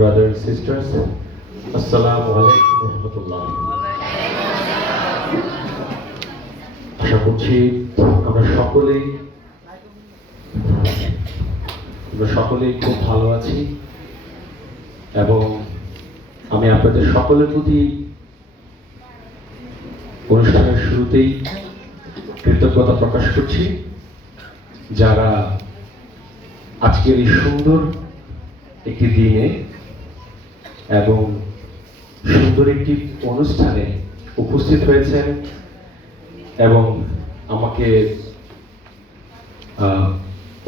brothers and sisters, Assalamu alaikum warahmatullah. আশা করছি আমরা সকলেই খুব ভালো আছি এবং আমি আপনাদের সকলের প্রতি অনুষ্ঠানের শুরুতেই কৃতজ্ঞতা প্রকাশ করছি যারা আজকের এই সুন্দর একটি দিনে এবং সুন্দর একটি অনুষ্ঠানে উপস্থিত হয়েছেন এবং আমাকে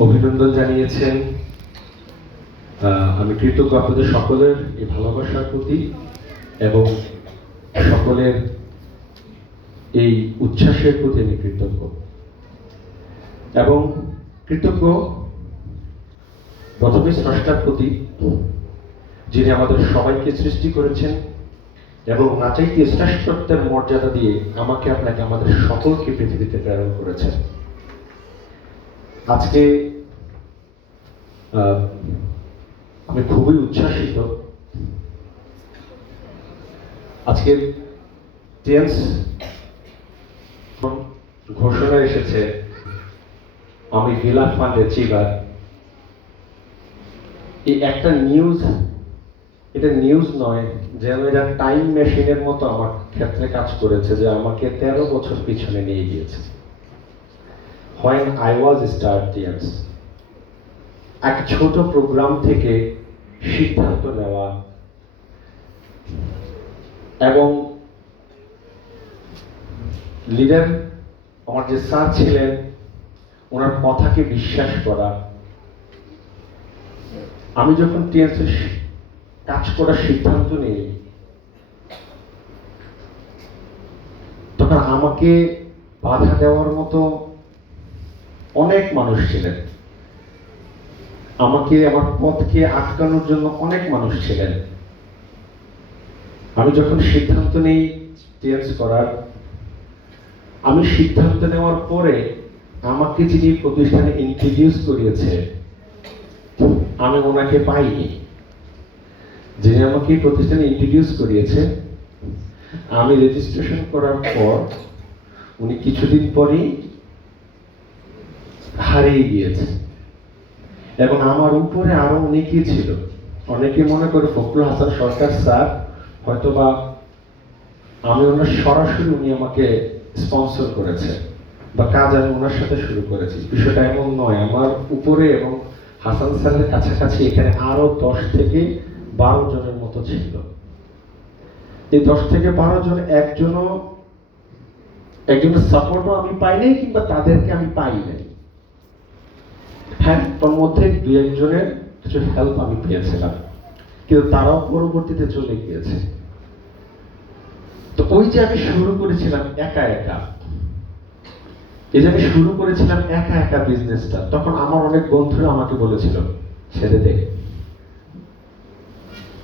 অভিনন্দন জানিয়েছেন। আমি কৃতজ্ঞ আপনাদের সকলের এই ভালোবাসার প্রতি এবং সকলের এই উচ্ছ্বাসের প্রতি আমি কৃতজ্ঞ এবং কৃতজ্ঞ প্রথমে স্রষ্টার প্রতি, যিনি আমাদের সবাইকে সৃষ্টি করেছেন এবং নাচাইতে শ্রেষ্ঠত্বের মর্যাদা দিয়ে আমাকে আপনাকে আমাদের সকলকে পৃথিবীতে প্রেরণ করেছেন। আজকে আমি খুবই উচ্ছ্বাসিত। আজকের টিএনস ঘোষণা এসেছে আমি ভিলা ফান্ডে চিবার। এই একটা নিউজ, এটা নিউজ নয়, যেন এটা টাইম মেশিনের মতো আমার ক্ষেত্রে কাজ করেছে, যে আমাকে 13 বছর পিছনে নিয়ে গিয়েছে। When I was start TNS, এক ছোট প্রোগ্রাম থেকে সিদ্ধান্ত নেওয়া এবং লিডার আমার যে স্যার ছিলেন ওনার কথাকে বিশ্বাস করা। আমি যখন টিএনএস কাজ করার সিদ্ধান্ত নিই তখন আমাকে বাধা দেওয়ার মতো অনেক মানুষ ছিলেন, আমাকে আমার পথকে আটকানোর জন্য অনেক মানুষ ছিলেন। আমি যখন সিদ্ধান্ত নেই টিএনএস করার, আমি সিদ্ধান্ত নেওয়ার পরে আমাকে যিনি প্রতিষ্ঠানে ইন্ট্রোডিউস করিয়েছে আমি ওনাকে পাইনি। যিনি আমাকে প্রতিষ্ঠানে ইন্ট্রোডিউস করিয়েছে, আমি রেজিস্ট্রেশন করার পর উনি কিছুদিন পরেই হারিয়ে গিয়েছে এবং আমার উপরে আরো অনেকেই ছিল। অনেকে মনে করে ফখরুল হাসান সরকার স্যার হয়তোবা আমি ওনার সরাসরি উনি আমাকে স্পন্সর করেছে বা কাজ আমি ওনার সাথে শুরু করেছি। বিষয়টা এমন নয়। আমার উপরে এবং হাসান স্যারের কাছাকাছি এখানে আরো 10 থেকে 12 জনের মতো ছিল। এই 10 থেকে 12 জন একজনের সাপোর্টও আমি পাইনি কিংবা তাদেরকে আমি পাইনি। হ্যাঁ, তোর মধ্যে 2-1 জনের কিছু হেল্প আমি পেয়েছিলাম, কিন্তু তারাও পরবর্তীতে চলে গিয়েছে। তো ওই যে আমি শুরু করেছিলাম একা একা, এই যে আমি শুরু করেছিলাম একা একা বিজনেসটা, তখন আমার অনেক বন্ধুরা আমাকে বলেছিল ছেড়ে দে,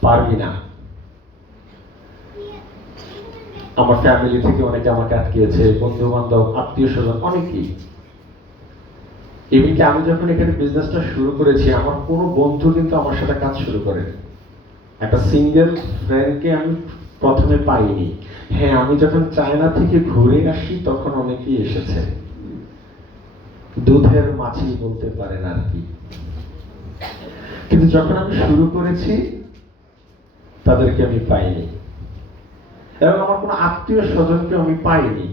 পারবি না। আমার ফ্যামিলি থেকে অনেকে আমাকে আটকিয়েছে, বন্ধু বান্ধব, আত্মীয় স্বজন অনেকেই। এমনকি আমি যখন এখানে বিজনেসটা শুরু করেছি আমার কোনো বন্ধু কিন্তু আমার সাথে কাজ শুরু করেনি। একটা সিঙ্গেল ফ্রেন্ডকে আমি প্রথমে পাইনি। হ্যাঁ, আমি যখন চায়না থেকে ঘুরে আসি তখন অনেকেই এসেছে, দুধের মাছি বলতে পারেন আর কি। কিন্তু যখন আমি শুরু করেছি তাদেরকে আমি পাইনি এবং আমার কোনো আত্মীয় স্বজনকে আমি পাইনি।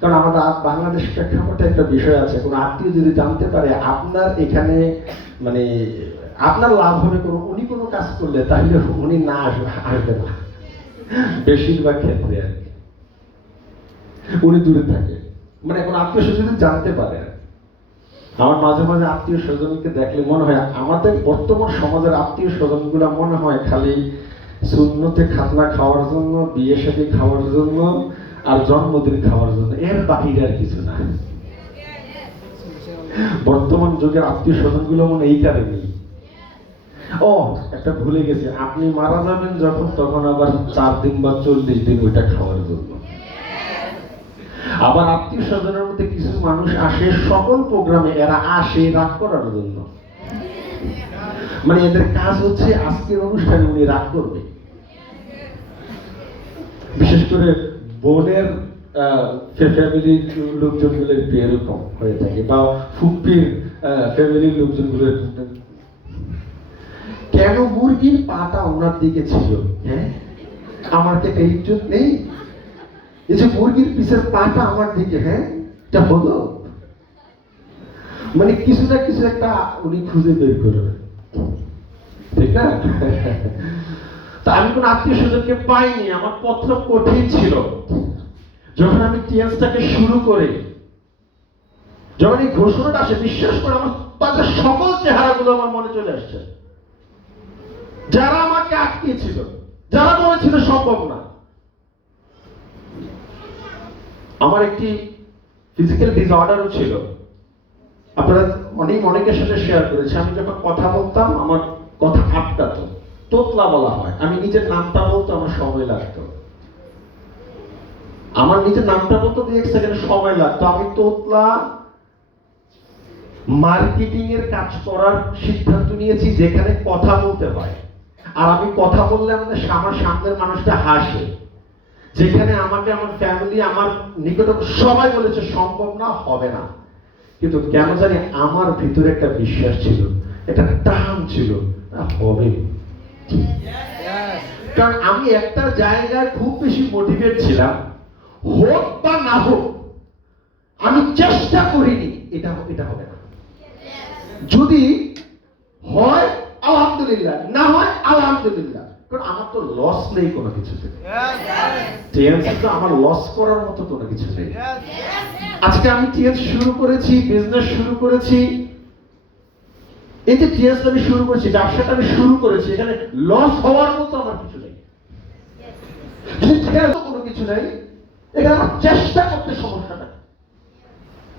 কারণ আমাদের বাংলাদেশ প্রেক্ষাপটে একটা বিষয় আছে, কোনো আত্মীয় যদি জানতে পারে আপনার এখানে মানে আপনার লাভ হবে উনি কোনো কাজ করলে, তাহলে উনি না আসবে না বেশিরভাগ ক্ষেত্রে আর কি। উনি দূরে থাকে, মানে কোনো আত্মীয় স্বজন জানতে পারে। আমার মাঝে মাঝে আত্মীয় স্বজনকে দেখলে মনে হয় আমাদের বর্তমান সমাজের আত্মীয় স্বজনগুলো মনে হয় খালি সুন্নতে খাতনা খাওয়ার জন্য, বিয়ে শাদী খাওয়ার জন্য আর জন্মদিন খাওয়ার জন্য, এর বাহিরে আর কিছু না। বর্তমান যুগের আত্মীয় স্বজনগুলো মনে এই কারণে। ও একটা ভুলে গেছে, আপনি মারা যাবেন যখন তখন আবার 4 দিন বা 40 দিন ওইটা খাওয়ার জন্য। আবার আত্মীয় স্বজনের মধ্যে কিছু মানুষ আসে সকল প্রোগ্রামে, এরা আসে রাগ করার জন্য। মানে এদের কাজ হচ্ছে আজকের অনুষ্ঠানে উনি রাগ করবে। বিশেষ করে বোনের ফ্যামিলির লোকজনগুলো একটু এরকম হয়ে থাকে, বা ফুপির ফ্যামিলির লোকজনগুলো কেন মুরগির পাটা ওনার দিকে ছিল, হ্যাঁ আমার থেকে ইজ্জত নেই, এই যে মুরগির পিছের পাটা আমার দিকে, হ্যাঁ এটা হলো, মানে কিছু না কিছু একটা উনি খুঁজে বের করবেন, ঠিক না? তা আমি কোন আত্মীয় স্বজনকে পাইনি, আমার পত্র কঠিন ছিল। যখন আমি টিএনসটাকে শুরু করি, যখন এই ঘোষণাটা আসে, বিশ্বাস করে আমার তাদের সকল চেহারাগুলো আমার মনে চলে আসছে, যারা আমাকে আটকিয়েছিল, যারা বলেছিল সম্ভব না। আমার একটি ফিজিক্যাল ডিসঅর্ডারও ছিল, আপনারা অনেকের সাথে শেয়ার করেছি। আমি যখন কথা বলতাম আমার কথা আটকাতো, তোতলা বলা হয়। আমি নিজের নামটা বলতে আমার সময় লাগতো, আমার নিজের নামটা বলতে 2-1 সেকেন্ড সময় লাগতো। আমি তোতলা। মার্কেটিং এর কাজ করার সিদ্ধান্ত নিয়েছি যেখানে কথা বলতে হয়, আর আমি কথা বললে আমাদের আমার সামনের মানুষটা হাসে, যেখানে আমাকে আমার ফ্যামিলি, আমার নিকট সবাই বলেছে সম্ভব না, হবে না। কিন্তু কেন জানি আমার ভিতরে একটা বিশ্বাস ছিল, একটা টান ছিল, হবে। কারণ আমি একটা জায়গায় খুব বেশি মোটিভেট ছিলাম, হোক বা না হোক আমি চেষ্টা করিনি, এটা হবে না। যদি হয় আলহামদুলিল্লাহ, না হয় আলহামদুলিল্লাহ, কারণ আমার তো লস নেই কোনো কিছুতে। টিএনসি তো আমার লস করার মতো কোনো কিছু নেই। আজকে আমি টিএনস শুরু করেছি, বিজনেস শুরু করেছি, এই যে টিএনস আমি শুরু করেছি, ব্যবসাটা আমি শুরু করেছি, এখানে লস হওয়ার মতো আমার কিছু নেই, কোনো কিছু নেই। এখানে আমার চেষ্টা করতে সমস্যাটা,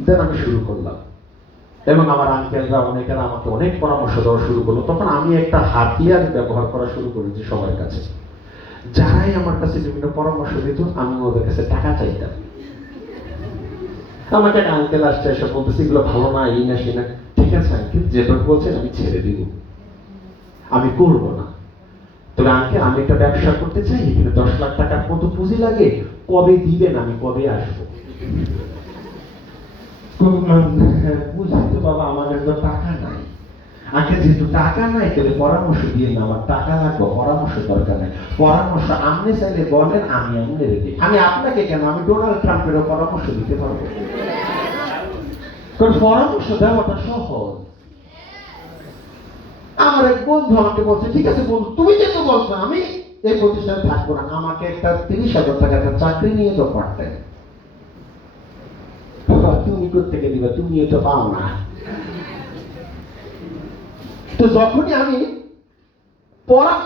দেন আমি শুরু করলাম। এবং আমার আঙ্কেলরা অনেকেরা আমাকে অনেক পরামর্শ দেওয়া শুরু করলো। তখন আমি একটা হাতিয়ার ব্যবহার করা শুরু করেছি সবার কাছে। যারাই আমার কাছে বিভিন্ন পরামর্শ দিত, আমি ওদের কাছে টাকা চাইতাম। আমাকে একটা আঙ্কেল আসছে, এসে বলতেছে এগুলো ভালো না, এই না সেই না। ঠিক আছে আঙ্কেল, যেটা বলছেন আমি ছেড়ে দিব, আমি করবো না। তবে আঙ্কেল আমি একটা ব্যবসা করতে চাই, এখানে 10 লাখ টাকার মতো পুঁজি লাগে, কবে দিবেন, আমি কবে আসবো? বুঝলি তো বাবা, আমার কাছে টাকা নাই। আগে যেহেতু টাকা নাই, তাহলে পরামর্শ দিয়ে না, আমার টাকা লাগবে, পরামর্শ দরকার নাই। পরামর্শ আপনি চাইলে বলেন, আমি রেডি। আমি আপনাকে কেন, আমি ডোনাল্ড ট্রাম্পেরও পরামর্শ দিতে পারবো, কারণ পরামর্শ দেওয়াটা সহজ। আমার এক বন্ধু আমাকে বলছে, ঠিক আছে বন্ধু, তুমি যেহেতু বলছো আমি এই প্রতিষ্ঠানে থাকবো না, আমাকে একটা 30,000 টাকা একটা চাকরি নিয়ে তো পারতেন। তুমি কোথেকে দিবে, তুমি তো পাও না। তো যখনই আমি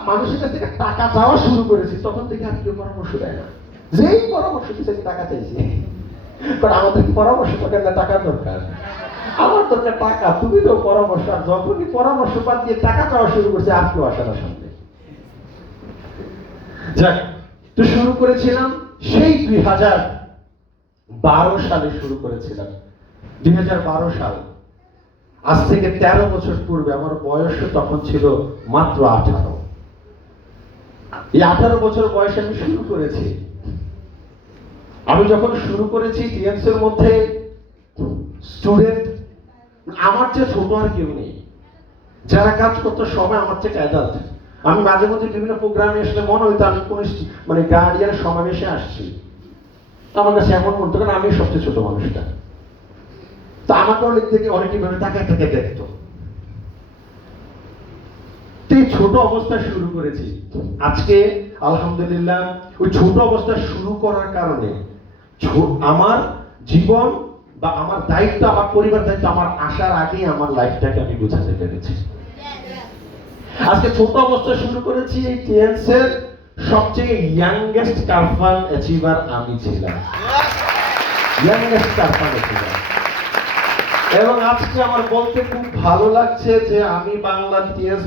মানুষের কাছ থেকে টাকা চাওয়া শুরু করেছি, তখন থেকে আর কেউ পরামর্শ দেয় না। যেই পরামর্শ দিচ্ছে আমি টাকা চাইছি, কারণ আমাদের কি পরামর্শ দরকার না টাকা দরকার? আমার দরকার টাকা, তুমি তো পরামর্শ। আর যখনই পরামর্শ বাদ দিয়ে টাকা চাওয়া শুরু করছে, আর কেউ আসে না সামনে। যাক, তো শুরু করেছিলাম সেই 2012 সালে শুরু করেছিলাম। 2012 সাল, আজ থেকে 13 বছর পূর্বে। আমার বয়স তখন ছিল মাত্র 18। এই 18 বছর বয়সে আমি শুরু করেছি। আমি যখন শুরু করেছি, টিএনস এর মধ্যে স্টুডেন্ট আমার চেয়ে ছোট আর কেউ নেই। যারা কাজ করতো সবাই আমার চেয়ে অ্যাডাল্ট। আমি মাঝে মাঝে বিভিন্ন প্রোগ্রামে আসলে মনে হইতো আমি কোন মানে গার্ডিয়ান সমাবেশে আসছি। আমার কাছে এমন মনে হতো, কারণ আমি সবচেয়ে ছোট মানুষটা। তো আমাকে অনেক থেকে অনেকই ভাবে টাকা থেকে দেখতো। এই ছোট অবস্থায় শুরু করেছি। আজকে আলহামদুলিল্লাহ ওই ছোট অবস্থায় শুরু করার কারণে আমার জীবন বা আমার দায়িত্ব, আমার পরিবার দায়িত্ব, আমার আসার আগেই আমার লাইফটাকে আমি বুঝাতে পেরেছি। আজকে ছোট অবস্থায় শুরু করেছি। এই টিএনস এর সবচেয়ে ইয়াংগেস্ট কারফান অ্যাচিভার আমি ছিলাম, ইয়াংগেস্ট কারফান অ্যাচিভার। এবং আজকে আমার বলতে খুব ভালো লাগছে যে আমি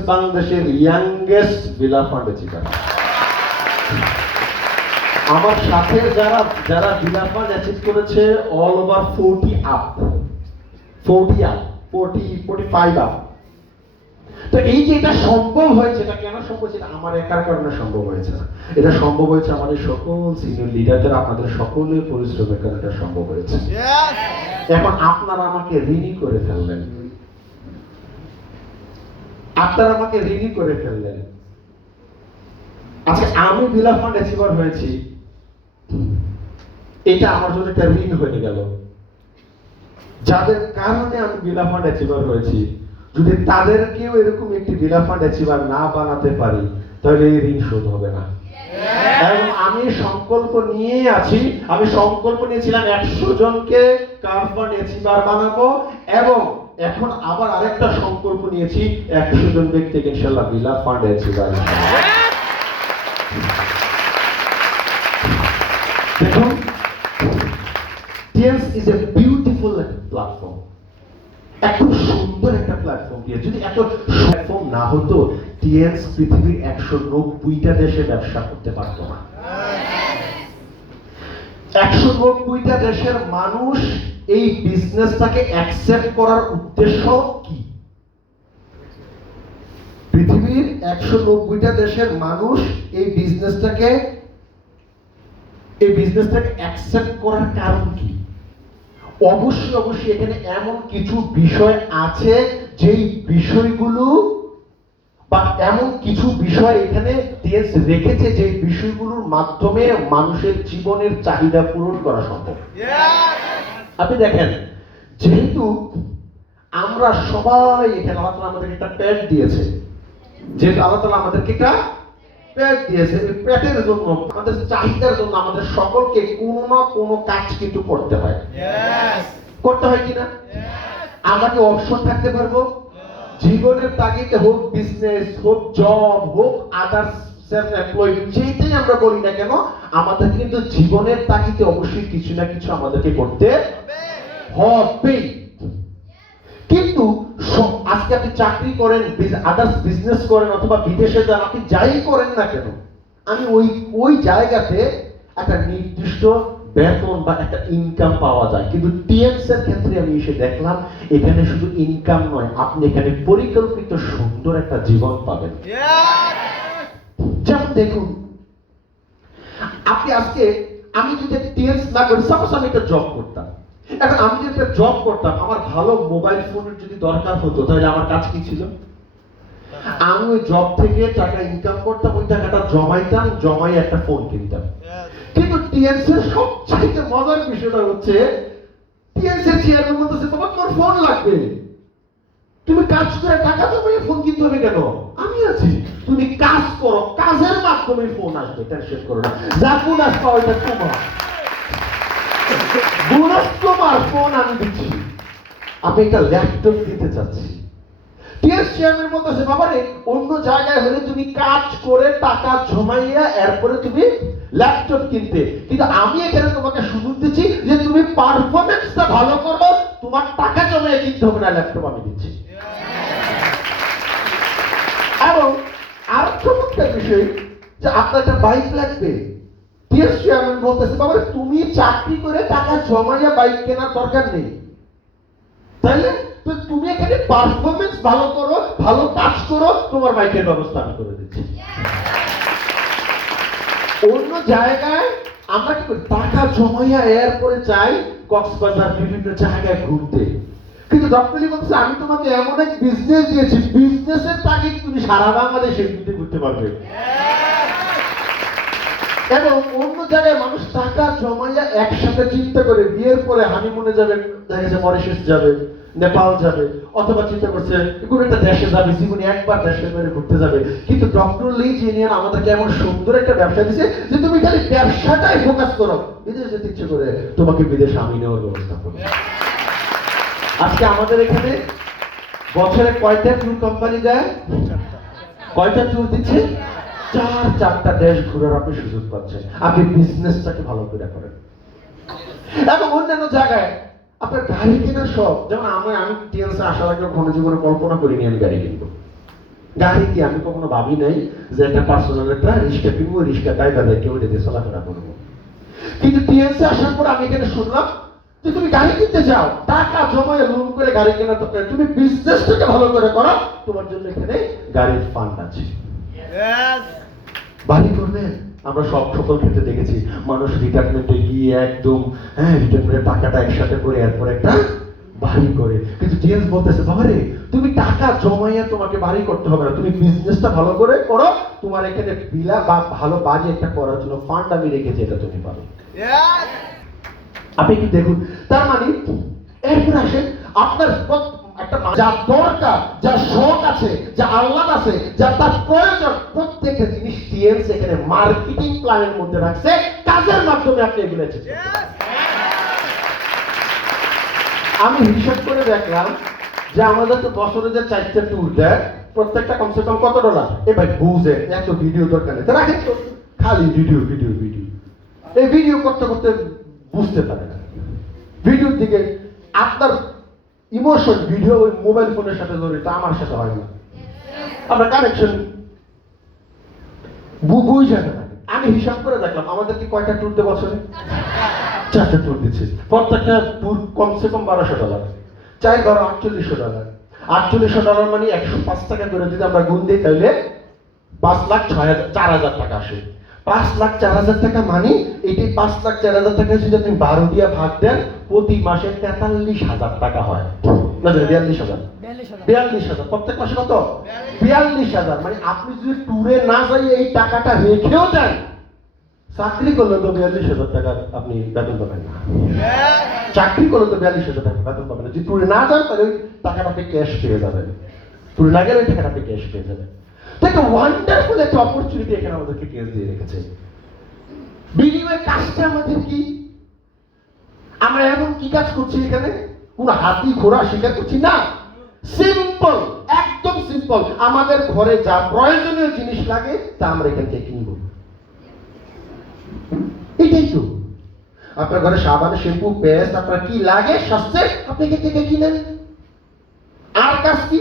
বাংলাদেশের ইয়াংগেস্ট ভিলা ফান্ড অ্যাচিভার। আমার সাথে যারা ভিলা ফান্ড অ্যাচিভ করেছে, অল ওভার 40 আপ, 45 আপ। তো এই যে এটা সম্ভব হয়েছে, এটা কেন সম্ভব হয়েছে? এটা আমার একার কারণে সম্ভব হয়েছে না, এটা সম্ভব হয়েছে আমাদের সকল সিনিয়র লিডারদের, আপনাদের সকলের পরিশ্রমের কারণে এটা সম্ভব হয়েছে। এখন আপনারা আমাকে ঋণী করে ফেললেন, আপনারা আমাকে ঋণী করে ফেললেন। আজকে আমি বিলা ফান্ড অ্যাচিভার হয়েছি, এটা আমার জন্য একটা ঋণ হয়ে গেল। যাদের কারণে আমি বিলা ফান্ড অ্যাচিভার হয়েছি, যদি তাদেরকেও এরকম একটি বিলা ফান্ড অ্যাচিভার না বানাতে পারি, তাহলে এই ঋণ শোধ হবে না। এবং আমি সংকল্প নিয়ে আছি, আমি সংকল্প নিয়েছিলাম 100 জনকে কার ফান্ড অ্যাচিভার বানাবো, এবং এখন আবার আরেকটা সংকল্প নিয়েছি 100 জন ব্যক্তিকে ইনশাআল্লাহ বিলা ফান্ড অ্যাচিভার। দেখুন, টিএনস ইজ এ বিউটিফুল প্ল্যাটফর্ম, এত সুন্দর একটা প্ল্যাটফর্ম দিয়ে, যদি এত প্ল্যাটফর্ম না হতো, টিএনস পৃথিবীর 190টা দেশে ব্যবসা করতে পারতো না। 190টা দেশের মানুষ এই বিজনেসটাকে অ্যাকসেপ্ট করার উদ্দেশ্য কি? পৃথিবীর 190টা দেশের মানুষ এই বিজনেসটাকে অ্যাকসেপ্ট করার কারণ কি? অবশ্যই এখানে এমন কিছু বিষয় আছে, যেই বিষয়গুলো বা এমন কিছু বিষয় এখানে টিএনস রেখেছে, যে বিষয়গুলোর মাধ্যমে মানুষের জীবনের চাহিদা পূরণ করা সম্ভব। আপনি দেখেন, যেহেতু আমরা সবাই এখানে, আল্লাহ তাআলা আমাদেরকে একটা পেট দিয়েছে, যেহেতু আল্লাহ তাআলা আমাদেরকে একটা পেট দিয়েছে, এই পেটের জন্য, আমাদের চাহিদার জন্য আমাদের সকলকে কোনো না কোনো কাজ কিন্তু করতে হয়। করতে হয় কিনা? আমরা কি অপশন থাকতে পারবো? জীবনের তাগিদে হোক বিজনেস, হোক জব, হোক আদার্স সেলফ এমপ্লয়েড, যেটাই আমরা বলি না কেন, আমাদের কিন্তু জীবনের তাগিদে অবশ্যই কিছু না কিছু আমাদেরকে করতে হবে। কিন্তু আজকে আপনি চাকরি করেন, আদার্স বিজনেস করেন, অথবা বিদেশে যান, আপনি যাই করেন না কেন, আমি ওই জায়গাতে একটা নির্দিষ্ট বেতন বা একটা ইনকাম পাওয়া যায়। কিন্তু টিএনস এর ক্ষেত্রে আমি এসে দেখলাম, এখানে শুধু ইনকাম নয়, আপনি এখানে পরিকল্পিত সুন্দর একটা জীবন পাবেন। যেমন দেখুন, আপনি আজকে, আমি যদি টিএনস না করি, সাপোজ আমি একটা জব করতাম, এখন আমি যদি একটা জব করতাম, আমার ভালো মোবাইল ফোনের যদি দরকার হতো, তাহলে আমার কাজ কি ছিল? আমি ওই জব থেকে টাকা ইনকাম করতাম, ওই টাকাটা জমাইতাম, জমাই একটা ফোন কিনতাম। কিন্তু টিএনস এর সবচেয়ে মজার বিষয়টা হচ্ছে, টিএনস এর চেয়ারম্যান বলতেছে, তোমার ফোন লাগবে, তুমি কাজ করে টাকা জমাইয়ে ফোন কিনতে হবে কেন? আমি আছি, তুমি কাজ করো, কাজের মাধ্যমে ফোন আসবে, টেনশন করো না, যা বোনাস পাও এটা তোমার, বোনাস তোমার, ফোন আমি দিচ্ছি। আমি একটা ল্যাপটপ দিতে চাচ্ছি। টিএস চেয়ারম্যান বলতেছে, বাবারে, অন্য জায়গায় হলে তুমি কাজ করে টাকা জমাইয়া এরপরে তুমি ল্যাপটপ কিনতে, কিন্তু আমি এখানে তোমাকে সুযোগ দিচ্ছি যে তুমি পারফরম্যান্সটা ভালো করবে, তোমার টাকা জমাইয়া কিনতে হবে না, ল্যাপটপ আমি দিচ্ছি। এবং আর চমৎকার বিষয়, যে আপনার একটা বাইক লাগবে, টিএস চেয়ারম্যান বলতেছে, বাবারে, তুমি চাকরি করে টাকা জমাইয়া বাইক কেনার দরকার নেই, তাইলে তুমি এখানে পারফরম্যান্স ভালো করো, ভালো কাজ করো, তোমার বাইকের ব্যবস্থা আমি করে দিচ্ছি। অন্য জায়গায় আমরা কি টাকা জমাইয়া এরপরে চাই কক্সবাজার, বিভিন্ন জায়গায় ঘুরতে, কিন্তু ডক্টর লি বলছে, আমি তোমাকে এমন এক বিজনেস দিয়েছি, বিজনেসের তাগিদে তুমি সারা বাংলাদেশে ঘুরতে পারবে। এবং অন্য জায়গায় মানুষ টাকা জমাইয়া একসাথে চিন্তা করে বিয়ের পরে হানিমুনে যাবে, দেখা যাচ্ছে মরিশাস যাবে, নেপাল যাবে, অথবা চিন্তা করছে কোন একটা দেশে যাবে, জীবনে একবার দেশের বাইরে ঘুরতে যাবে। কিন্তু ডক্টর লি জিনিয়ান আমাদেরকে এমন সুন্দর একটা ব্যবসা দিচ্ছে, যে তুমি খালি ব্যবসাটাই ফোকাস করো, বিদেশে যেতে ইচ্ছে করে তোমাকে বিদেশে আমি নেওয়ার ব্যবস্থা করো। আজকে আমাদের এখানে বছরে কয়টা ট্যুর কোম্পানি দেয়? কয়টা ট্যুর দিচ্ছে? 4টা দেশ ঘোরার আপনি সুযোগ পাচ্ছেন, আপনি বিজনেসটাকে ভালো করে করেন। এবং অন্যান্য জায়গায় আপনার গাড়ি কেনার শখ, যেমন আমি টিএনসে আসার আগে কোনো জীবনে কল্পনা করিনি আমি গাড়ি কিনবো। গাড়ি কি আমি কখনো ভাবি নাই যে একটা পার্সোনাল একটা রিক্সা কিনবো, রিক্সা ড্রাইভার কেউ এটা দিয়ে চলাফেরা করবো। কিন্তু টিএনসে আসার পর আমি এখানে শুনলাম যে তুমি গাড়ি কিনতে চাও, টাকা জমায়ে লোন করে গাড়ি কেনার দরকার, তুমি বিজনেসটাকে ভালো করে করো, তোমার জন্য এখানে গাড়ির ফান্ড আছে। বাড়ি করবেন, আমরা সকল ক্ষেত্রে দেখেছি মানুষ রিটায়ারমেন্টে গিয়ে একদম রিটায়ারমেন্টের টাকাটা একসাথে করে এরপর একটা বাড়ি করে। কিন্তু জেমস বলতেছে, বাবারে তুমি টাকা জমাইয়া তোমাকে বাড়ি করতে হবে না, তুমি বিজনেসটা ভালো করে করো, তোমার এখানে বিলা বা ভালো বাড়ি একটা করার জন্য ফান্ড আমি রেখেছি, এটা তুমি পারো। আপনি কি দেখুন, তার মানে এরপর আসেন আপনার একটা যা দরকার, যা শখ আছে, যা আহ্লাদ আছে, যা তার প্রয়োজন, প্রত্যেকটা জিনিস টিএমস এখানে মার্কেটিং প্ল্যানের মধ্যে রাখছে, কাজের মাধ্যমে আপনি এগুলো। আমি হিসাব করে দেখলাম যে আমাদের তো বছরে যে 4টা ট্যুর দেয়, প্রত্যেকটা কমসে কম কত ডলার? এ ভাই বুঝে এত ভিডিও দরকার নেই, রাখেন তো, খালি ভিডিও ভিডিও ভিডিও, এই ভিডিও করতে করতে বুঝতে পারে না ভিডিওর দিকে। আপনার ইমোশন ভিডিও ওই মোবাইল ফোনের সাথে জড়িত, আমার সাথে হয় না, আপনার কানেকশন বুঝে না। আমি হিসাব করে দেখলাম আমাদেরকে কয়টা ট্যুর দেয় বছরে? 4টা ট্যুর দিচ্ছে, প্রত্যেকটা ট্যুর কমসে কম $1200, 4 × $4800। $4800 মানে 105 টাকা করে যদি আমরা গুণ দিই তাহলে 5,04,000 টাকা আসে। 5,04,000 টাকা মানে এটি 5,04,000 টাকা যদি আপনি 12 দিয়ে ভাগ দেন, প্রতি মাসে 43,000 টাকা হয়, না 42,000 প্রত্যেক মাসে কত? 42,000। মানে আপনি যদি ট্যুরে না যাই এই টাকাটা রেখেও দেন, চাকরি করলে তো 42,000 টাকা আপনি বেতন পাবেন না। চাকরি করলে তো 42,000 টাকা বেতন পাবেন না। যদি ট্যুরে না যান তাহলে ওই টাকাটা আপনি ক্যাশ পেয়ে যাবেন, ট্যুরে না গেলে ওই টাকাটা আপনি ক্যাশ পেয়ে যাবেন। তো একটা ওয়ান্ডারফুল একটা অপরচুনিটি এখানে আমাদেরকে টিএস দিয়ে রেখেছে। বিনিময় কাজটা আমাদের কি? আমরা এমন কি কাজ করছি এখানে? কোন হাতি ঘোড়া শিকার করছি না, সিম্পল, একদম সিম্পল। আমাদের ঘরে যা প্রয়োজনীয় জিনিস লাগে তা আমরা এখান থেকে কিনব, এটাই তো। আপনার ঘরে সাবান, শ্যাম্পু, পেস্ট, আপনার কি লাগে স্বাস্থ্যের, আপনি এখান থেকে কিনেন। আর কাজ কি?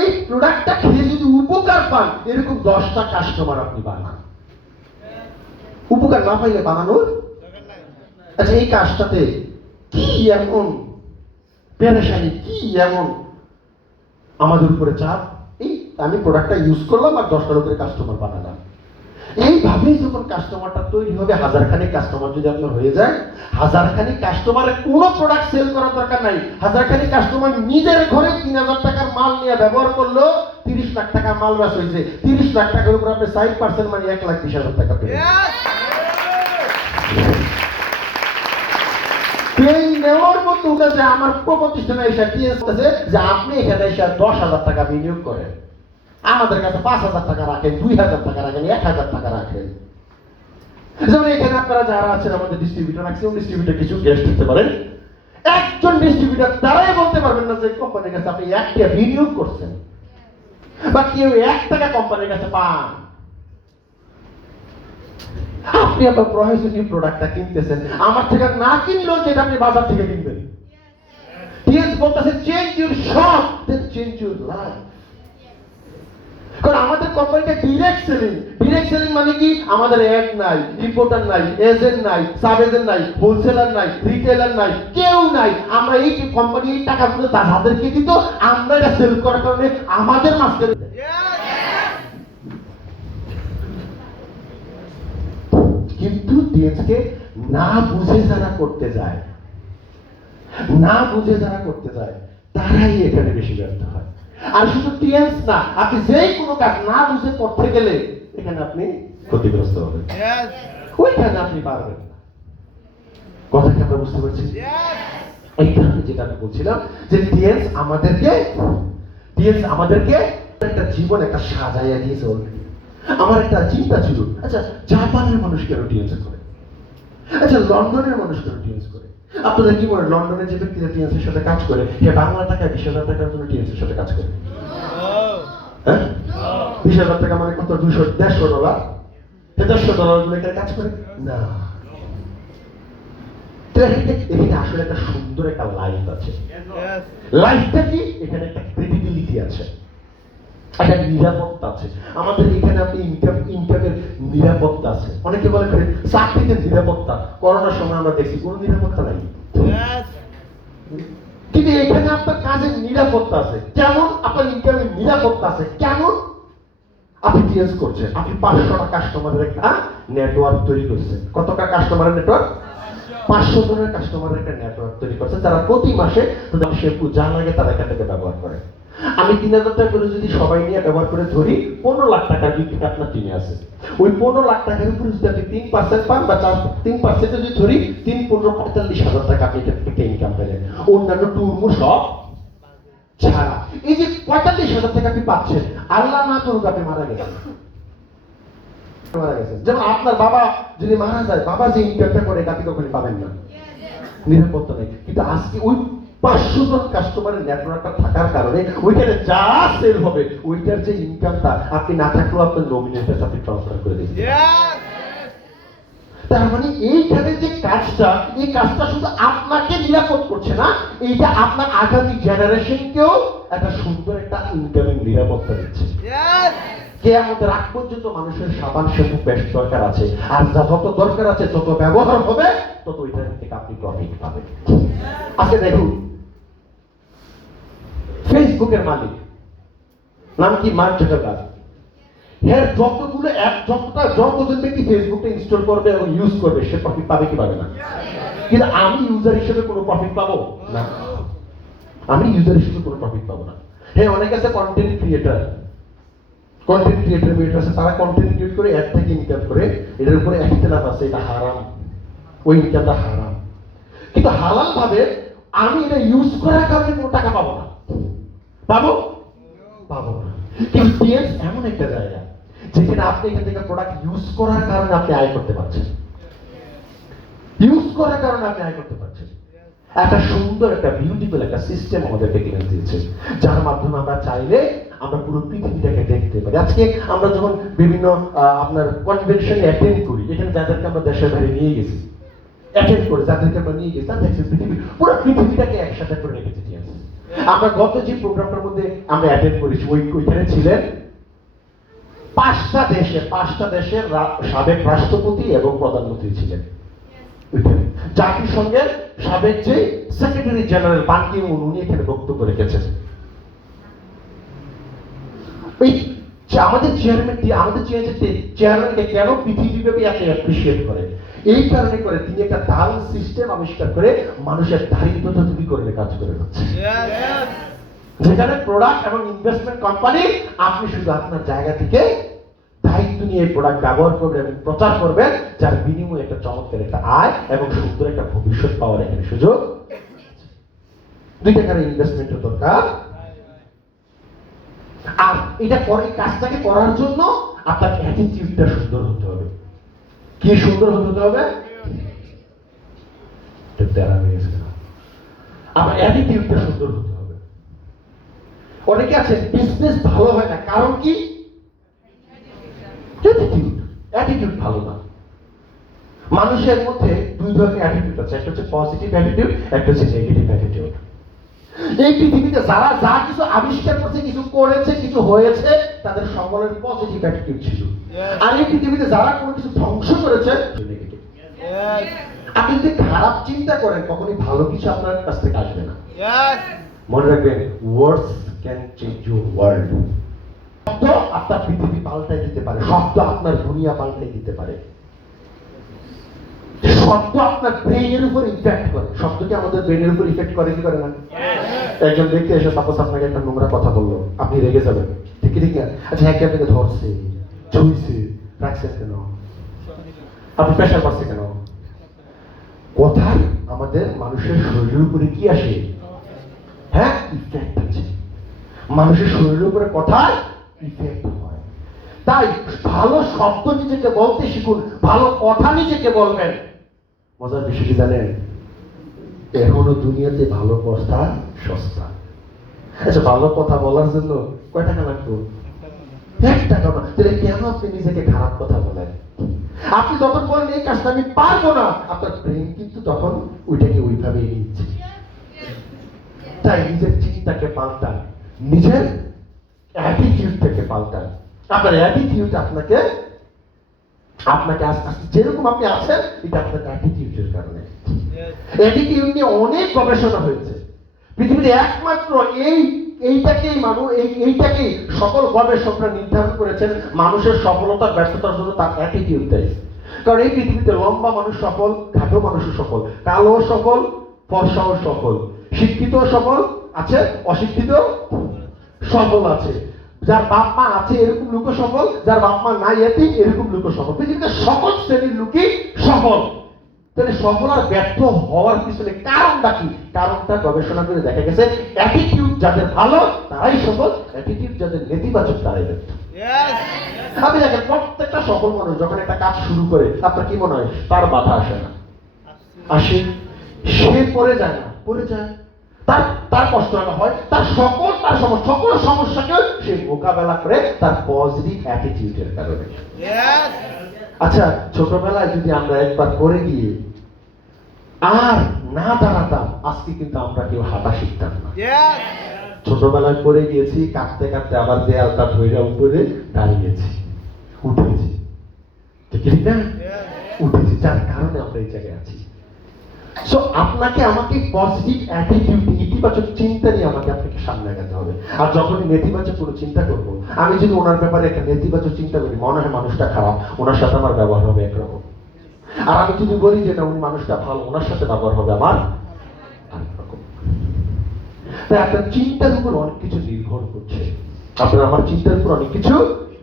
এই প্রোডাক্টটা খেয়ে যদি উপকার পান, এরকম 10টা কাস্টমার আপনি বানান। উপকার না পাইলে বানানোর, আচ্ছা এই কাজটাতে কি এমন পেরেশানি, কি এমন আমাদের উপরে চাপ? এই আমি প্রোডাক্টটা ইউজ করলাম আর 10টার উপরে কাস্টমার বানালাম। এইভাবেই যখন কাস্টমারটা তৈরি হবে, 1000খানিক কাস্টমার যদি আপনার হয়ে যায়, 1000খানিক কাস্টমারের কোনো প্রোডাক্ট সেল করার দরকার নাই। 1000খানিক কাস্টমার নিজের ঘরে 3,000 টাকার মাল নিয়ে ব্যবহার করলো, 30 লাখ টাকার মাল ব্যাস হয়েছে। 30 লাখ টাকার উপর আপনি 60% মানে 1,20,000 টাকা পেয়ে নেওয়ার মতো যে আমার প্রতিষ্ঠানে এসে দিয়েছে যে আপনি এখানে এসে 10,000 টাকা বিনিয়োগ করেন, আমাদের কাছে 5,000 টাকা রাখেন, 2,000 টাকা রাখেন, 1,000 টাকা রাখেন। যেমন এখানে আপনারা যারা আছেন আমাদের ডিস্ট্রিবিউটর, ম্যাক্সিমাম ডিস্ট্রিবিউটর কিছু গেস্ট হতে পারেন, একজন ডিস্ট্রিবিউটর দ্বারাই বলতে পারবেন না যে কোম্পানির কাছে আপনি 1 টাকা বিনিয়োগ করছেন বা কেউ 1 টাকা কোম্পানির কাছে পান। আপনি আপনার প্রয়োজনীয় প্রোডাক্টটা কিনতেছেন, আমার থেকে না কিনলেও যেটা আপনি বাজার থেকে কিনবেন। টিএস বলতেছে change your shop, then change your life. কারণ আমাদের কোম্পানিটা ডিরেক্ট সেলিং। ডিরেক্ট সেলিং মানে কি? আমাদের অ্যাড নাই, ইম্পোর্টার নাই, এজেন্ট নাই, সাব এজেন্ট নাই, হোলসেলার নাই, রিটেলার নাই, কেউ নাই। আমরা এই যে কোম্পানি এই টাকাগুলো তাদেরকে দিত, আমরা এটা সেল করার কারণে আমাদের মাঝখানে। কিন্তু টিএসকে না বুঝে যারা করতে যায়, না বুঝে যারা করতে যায়, তারাই এখানে বেশি ব্যর্থ হয়। আর শুধু টিএস না, আপনি যেই কোনো কাজ না বুঝে করতে গেলে এখানে আপনি ক্ষতিগ্রস্ত হবেন, ওইখানে আপনি পারবেন না। কথা কি আমরা বুঝতে পারছি? এই কারণে যেটা আমি বলছিলাম যে টিএস আমাদেরকে একটা জীবন একটা সাজাইয়া দিয়েছে অলরেডি। আমার একটা চিন্তা ছিল, আচ্ছা জাপানের মানুষ কেন টিএস করে, আচ্ছা লন্ডনের মানুষ কেন টিএস করে? আপনাদের কি মনে হয় লন্ডনের যে ব্যক্তিরা টিএস এর সাথে কাজ করে, সে বাংলা টাকা 20,000 টাকার জন্য টিএস এর সাথে কাজ করে? হ্যাঁ, 20,000 টাকা মানে কত? $150 $150 এখানে কাজ করে না। এখানে আসলে একটা সুন্দর একটা লাইফ আছে। লাইফটা কি? এখানে একটা ক্রেডিবিলিটি আছে, একটা নিরাপত্তা আছে। আমাদের এখানে আপনি ইনকামের নিরাপত্তা আছে। অনেকে বলে চাকরিতে নিরাপত্তা, করোনার সময় আমরা দেখছি কোনো নিরাপত্তা নাই। কিন্তু এখানে আপনার কাজের নিরাপত্তা আছে। কেমন? আপনার ইনকামের নিরাপত্তা আছে কেমন? আপনি চেঞ্জ করছেন, আপনি 500টা কাস্টমারের একটা নেটওয়ার্ক তৈরি করছেন। কতটা কাস্টমারের নেটওয়ার্ক? 500 জনের কাস্টমারের একটা নেটওয়ার্ক তৈরি করছেন, যারা প্রতি মাসে তাদের শ্যাম্পু যা লাগে তারা এখান থেকে ব্যবহার করে। আমি 3000 টাকা করে যদি সবাই নিয়ে ব্যবহার করে ধরি, 15 লাখ টাকার বিক্রি আপনার টিমে আছে। ওই 15 লাখ টাকার উপরে যদি আপনি 3% পান বা 3% যদি ধরি, 3-15-45,000 টাকা আপনি এখান থেকে ইনকাম পেলেন। অন্যান্য টুরমু সব ছাড়া এই যে 45,000 টাকা আপনি পাচ্ছেন, আল্লাহ না করুক আপনি মারা গেছেন। যেমন আপনার বাবা যদি মারা যায়, বাবা যে ইনকামটা করে এটা আপনি কখনই পাবেন না, নিরাপত্তা নেই। কিন্তু আজকে ওই 500 জন কাস্টমারের নেটওয়ার্কটা থাকার কারণে ওইখানে যা সেল হবে ওইটার যে ইনকামটা আপনি না থাকলেও আপনার নমিনেশন আপনি ট্রান্সফার করে দিবেন। তার মানে এইখানে যে কাজটা, এই কাজটা শুধু আপনাকে নিরাপদ করছে না, এইটা আপনার আগামী জেনারেশনকেও একটা সুন্দর একটা ইনকামের নিরাপত্তা দিচ্ছে। কিয়ামতের আগ পর্যন্ত মানুষের সাবান শ্যাম্পু পেস্ট দরকার আছে, আর যা যত দরকার আছে তত ব্যবহার হবে, তত ওইটা থেকে আপনি প্রফিট পাবেন। আজকে দেখুন, ফেসবুকের মালিক নাম কি? Mark Zuckerberg. এর যতগুলো অ্যাপ, যতজন ব্যক্তি ফেসবুকটা ইনস্টল করবে এবং ইউজ করবে, সে প্রফিট পাবে কি পাবে না? কিন্তু আমি ইউজার হিসেবে কোনো প্রফিট পাবো না। আমি ইউজার হিসেবে কোনো প্রফিট পাবো না। হ্যাঁ, অনেক আছে কন্টেন্ট ক্রিয়েটর আছে, তারা কন্টেন্ট ক্রিয়েট করে অ্যাড থেকে ইনকাম করে। এটার উপরে ইখতিলাফ আছে, এটা হারাম, ওই ইনকামটা হারাম। কিন্তু হালাল ভাবে আমি এটা ইউজ করার কারণে কোনো টাকা পাবো না। পাবো না। কিন্তু টিএস এমন একটা জায়গা যেখানে আপনি এখান থেকে প্রোডাক্ট ইউজ করার কারণে আপনি আয় করতে পারছেন। একটা সুন্দর, একটা বিউটিফুল একটা সিস্টেম আমাদেরকে কিনে দিয়েছে, যার মাধ্যমে আমরা চাইলে আমরা পুরো পৃথিবীটাকে দেখতে পারি। আজকে আমরা যখন বিভিন্ন আপনার কনভেনশনে অ্যাটেন্ড করি, এখানে যাদেরকে আমরা দেশের বাইরে নিয়ে গেছি, তারা দেখছি পুরো পৃথিবীটাকে একসাথে করে রেখেছে। আমরা গত যে প্রোগ্রামটার মধ্যে আমরা অ্যাটেন্ড করেছি, ওইখানে ছিলেন 5টা দেশের সাবেক রাষ্ট্রপতি এবং প্রধানমন্ত্রী ছিলেন। জাতিসংঘের সাবেক যে সেক্রেটারি জেনারেল বান কি মুন, উনি এখানে বক্তব্য রেখেছেন। আমাদের চেয়ারম্যানকে কেন পৃথিবীব্যাপী এত অ্যাপ্রিশিয়েট করে? এই কারণে করে, তিনি একটা দারুণ সিস্টেম আবিষ্কার করে মানুষের দারিদ্রতা দূরীকরণে কাজ করে যাচ্ছে। যেখানে প্রোডাক্ট এবং ইনভেস্টমেন্ট কোম্পানি, আপনি শুধু আপনার জায়গা থেকে দায়িত্ব নিয়ে প্রোডাক্ট ব্যবহার করবেন এবং প্রচার করবেন, যার বিনিময়ে একটা চমৎকার একটা আয় এবং সুন্দর একটা ভবিষ্যৎ পাওয়ার এখানে সুযোগ। 2 টাকার ইনভেস্টমেন্টের দরকার। আর এটা করে, কাজটাকে করার জন্য আপনার অ্যাটিটিউডটা সুন্দর হতে হবে। কি সুন্দর হতে হবে? আপনার অ্যাটিটিউডটা সুন্দর হতে হবে। অনেকে আছে বিজনেস ভালো হয় না, কারণ কি? অ্যাটিটিউড ভালো না। মানুষের মধ্যে 2 ধরনের অ্যাটিটিউড আছে, একটা হচ্ছে পজিটিভ অ্যাটিটিউড, একটা হচ্ছে নেগেটিভ অ্যাটিটিউড। এই পৃথিবীতে যারা যা কিছু আবিষ্কার করছে, কিছু করেছে, কিছু হয়েছে, তাদের সকলের পজিটিভ অ্যাটিটিউড ছিল। আর এই পৃথিবীতে যারা কোনো কিছু ধ্বংস করেছে, নেগেটিভ। আপনি যদি খারাপ চিন্তা করেন, কখনোই ভালো কিছু আপনার কাছ থেকে আসবে না। মনে রাখবেন, words can change your world. শব্দ আপনার পৃথিবী পাল্টাই দিতে পারে, শব্দ আপনার দুনিয়া পাল্টাই দিতে পারে। শব্দ আপনার ব্রেইনের উপর ইফেক্ট করে। শব্দ কি আমাদের ব্রেইনের উপর ইফেক্ট করে কি করে না? একজন ব্যক্তি এসে সাপোজ আপনাকে একটা নোংরা কথা বললো, আপনি রেগে যাবেন, ঠিক না? আচ্ছা, একটা আপনাকে ধরছে, ছুঁইছে, রাখছেন কেন? আপনি প্রেশার পাচ্ছে কেন? কথার আমাদের মানুষের শরীরের উপরে কি আসে? হ্যাঁ, ইফেক্ট আছে। মানুষের শরীরের উপরে কথার ইফেক্ট হয়। তাই ভালো শব্দ নিজেকে বলতে শিখুন, ভালো কথা নিজেকে বলবেন। মজার বিষয় কি জানেন? এখনো দুনিয়াতে ভালো কথা সস্তা। আচ্ছা, ভালো কথা বলার জন্য কয় টাকা লাগতো? 1 টাকা না। তাহলে কেন আপনি নিজেকে খারাপ কথা বলেন? আপনি যখন বলেন এই কাজটা আমি পারবো না, আপনার ব্রেন কিন্তু তখন ওইটাকে ওইভাবেই নিচ্ছে। তাই নিজের চিন্তাকে পাল্টান, নিজের অ্যাটিটিউডটাকে পাল্টান। আপনার অ্যাটিটিউড আপনাকে আস্তে আস্তে যেরকম আপনি আছেন, এটা আপনার অ্যাটিটিউডের কারণে। অ্যাটিটিউড নিয়ে অনেক গবেষণা হয়েছে। পৃথিবীতে একমাত্র এইটাকেই মানুষ এইটাকেই সকল গবেষকরা নির্ধারণ করেছেন মানুষের সফলতা ব্যর্থতার জন্য তার অ্যাটিটিউড দেয়। কারণ এই পৃথিবীতে লম্বা মানুষ সফল, ঘাটো মানুষও সফল, কালো সফল, ফর্সাও সফল, শিক্ষিত সফল আছে, অশিক্ষিত সফল আছে, যার বাপ মা আছে এরকম লোক সফল, যার বাপ মা নাই এটি এরকম লোক সফল। পৃথিবীতে সকল শ্রেণীর লোকই সফল। তাহলে সফল আর ব্যর্থ হওয়ার পিছনে কারণটা কি? কারণটা গবেষণা করে দেখা গেছে অ্যাটিটিউড যাদের ভালো তারাই সফল, অ্যাটিটিউড যাদের নেতিবাচক তারাই ব্যর্থ। আপনি দেখেন প্রত্যেকটা সফল মানুষ যখন একটা কাজ শুরু করে আপনার কি মনে হয়? তার বাধা আসে না, আসে, সে পড়ে যায় না, পড়ে যায়, তার কষ্ট হয়, তার সকল সমস্যাকে সে মোকাবেলা করে তার পজিটিভ অ্যাটিটিউডের কারণে। আচ্ছা, ছোটবেলায় যদি আমরা একবার পড়ে গিয়ে আর না দাঁড়াতাম, আজকে কিন্তু আমরা কেউ হাঁটা শিখতাম না। ছোটবেলায় পড়ে গিয়েছি, কাঁদতে কাঁদতে আবার দেয়ালটা ধরে উপরে দাঁড়িয়েছি, উঠেছি, ঠিক না? উঠেছি, যার কারণে আমরা এই জায়গায় আছি। সো আপনাকে আমাকে পজিটিভ অ্যাটিটিউড, ইতিবাচক চিন্তা নিয়ে আপনাকে সামনে আগাতে হবে। আর যখনই নেতিবাচক কোনো চিন্তা করব, আমি যদি ওনার ব্যাপারে একটা নেতিবাচক চিন্তা করি, মনে হয় মানুষটা খারাপ, ওনার সাথে আমার ব্যবহার হবে একরকম। আর আমি যদি বলি যে না উনি মানুষটা ভালো, ওনার সাথে ব্যবহার হবে আমার আরেকরকম। তাই আপনার চিন্তার উপর অনেক কিছু নির্ভর করছে, আপনার আমার চিন্তার উপর অনেক কিছু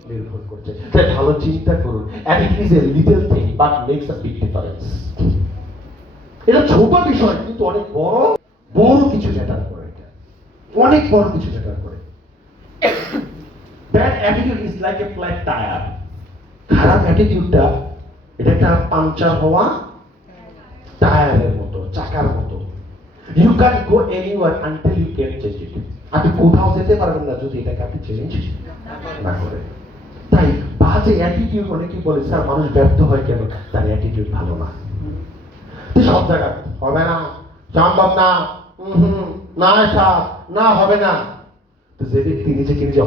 নির্ভর করছে। তাই ভালো চিন্তা করুন। And it is a little thing but makes a big difference. এটা ছোট বিষয় কিন্তু অনেক বড় কিছু ম্যাটার করে, এটা অনেক বড় কিছু ম্যাটার করে। Bad attitude is like a flat tire. খারাপ অ্যাটিটিউডটা এটা একটা পাংচার হওয়া টায়ারের মতো, চাকার মতো। You can't go anywhere until you can change it. আপনি কোথাও যেতে পারবেন না যদি এটাকে আপনি চেঞ্জ না করেন। তাই বাজে অ্যাটিটিউড, অনেকেই বলে স্যার মানুষ ব্যর্থ হয় কেন? তার অ্যাটিটিউড ভালো না। সব জায়গায় হবে না, সম্ভব না, না স্যার, না হবে না। তো যে ব্যক্তি নিজেকে নিজে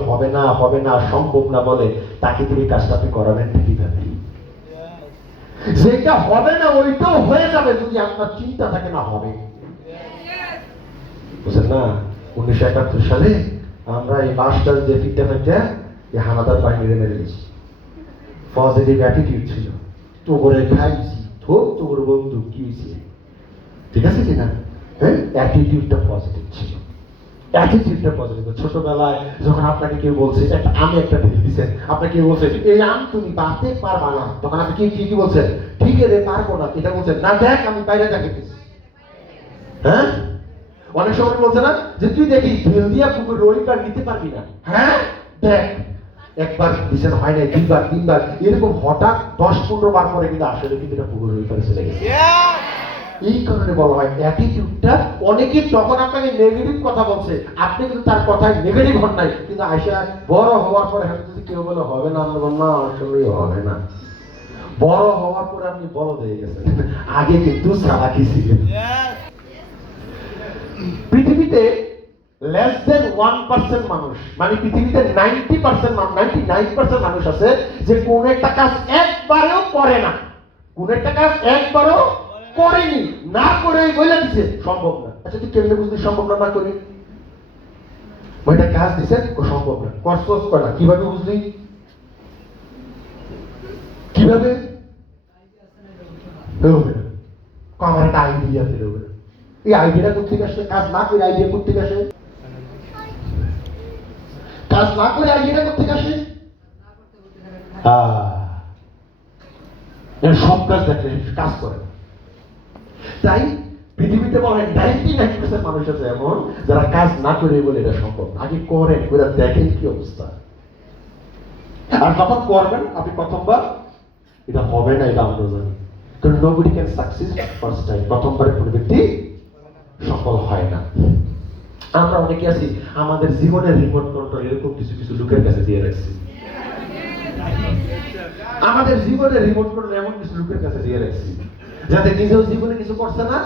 হবে না সম্ভব না বলে, তাকে তিনি কাজটা আপনি করাবেন কিভাবে? যেটা হবে না ওইটাও হয়ে যাবে যদি আপনার চিন্তা থাকে না হবে। বুঝলেন না? 1971 সালে আমরা এই বাসটার যে ফিটটা এই হানাদার বাহিনীরে মেরে গেছি। পজিটিভ অ্যাটিটিউড ছিল, তো করে খাইছি, তো করে বন্ধু কি হয়েছে, ঠিক আছে কিনা? হ্যাঁ, অ্যাটিটিউডটা পজিটিভ ছিল, অ্যাটিটিউডটা পজিটিভ। ছোটবেলায় যখন আপনাকে কেউ বলছে একটা আমি একটা ঢিল দিচ্ছেন, আপনাকে কেউ বলছে এই আম তুমি বাতে পারবা না, তখন আপনি কি বলছেন? ঠিক আছে পারবো না, এটা বলছেন না, দেখ আমি বাইরে দেখেছি। হ্যাঁ, অনেক সময় বলছে না যে তুই দেখি ঢিল দিয়া পুকুর রইবার নিতে পারবি না। হ্যাঁ দেখ, একবার দিচ্ছেন হয় না, দুইবার তিনবার, এরকম হঠাৎ 10-15 বার পরে কিন্তু আসলে কিন্তু এটা পুকুর রইবারে চলে গেছে। এই কারণে বলা হয় অ্যাটিটিউডটা। অনেকে তখন আপনাকে নেগেটিভ কথা বলছে, আপনি কিন্তু তার কথায় নেগেটিভ হন নাই, কিন্তু আয়সা বড় হওয়ার পরে যদি কেউ বলে হবে না, আমরা বললাম না আসলে হবে না। বড় হওয়ার পরে আপনি বড় হয়ে গেছেন, আগে কিন্তু চালাকি ছিলেন। পৃথিবীতে less than 1% মানুষ, মানে পৃথিবীতে 99% মানুষ আছে যে কোন একটা কাজ একবারেও করে না, কোন একটা কাজ একবারও করেনি, না করে বলে দিছে সম্ভব না। আচ্ছা তুই কেমনে বুঝলি সম্ভব না? না করি ওইটা কাজ দিছে সম্ভব না, কষ্ট করে না, কিভাবে বুঝলি? কিভাবে হবে না? আমার একটা আইডিয়া বের হবে, এই আইডিয়াটা কোথেকে আসে? কাজ না করে আইডিয়া কোথেকে আসে? কাজ না করে আইডিয়াটা কোথেকে আসে? সব কাজ দেখলে কাজ করে। তাই পৃথিবীতে বলা হয় 99% মানুষ আছে এমন যারা কাজ না করে বলে এটা সম্ভব। আগে করেন, করে দেখেন কি অবস্থা। আর যখন করবেন আপনি প্রথমবার এটা হবে না, এটা আমরা জানি। কারণ nobody can succeed first time, প্রথমবারে কোনো ব্যক্তি সফল হয় না। আমরা অনেকে আছি আমাদের জীবনের রিমোট কন্ট্রোল এরকম কিছু কিছু লোকের কাছে দিয়ে রাখছি। আমাদের জীবনের রিমোট কন্ট্রোল এমন কিছু লোকের কাছে দিয়ে রাখছি যাতে নিজেও জীবনে কিছু করছে না,